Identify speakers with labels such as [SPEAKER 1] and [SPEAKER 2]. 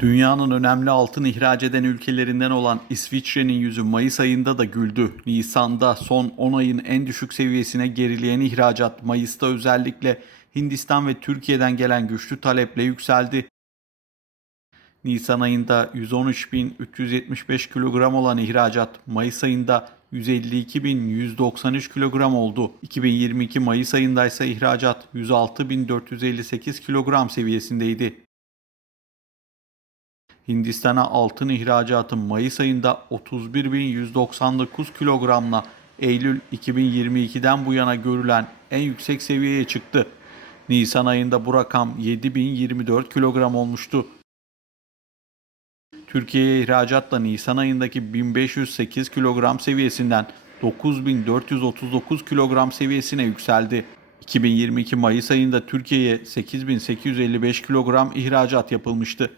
[SPEAKER 1] Dünyanın önemli altın ihraç eden ülkelerinden olan İsviçre'nin yüzü Mayıs ayında da güldü. Nisan'da son 10 ayın en düşük seviyesine gerileyen ihracat Mayıs'ta özellikle Hindistan ve Türkiye'den gelen güçlü taleple yükseldi. Nisan ayında 113.375 kilogram olan ihracat Mayıs ayında 152.193 kilogram oldu. 2022 Mayıs ayında ise ihracat 106.458 kilogram seviyesindeydi. Hindistan'a altın ihracatı Mayıs ayında 31.199 kilogramla Eylül 2022'den bu yana görülen en yüksek seviyeye çıktı. Nisan ayında bu rakam 7.024 kilogram olmuştu. Türkiye'ye ihracat da Nisan ayındaki 1508 kilogram seviyesinden 9439 kilogram seviyesine yükseldi. 2022 Mayıs ayında Türkiye'ye 8855 kilogram ihracat yapılmıştı.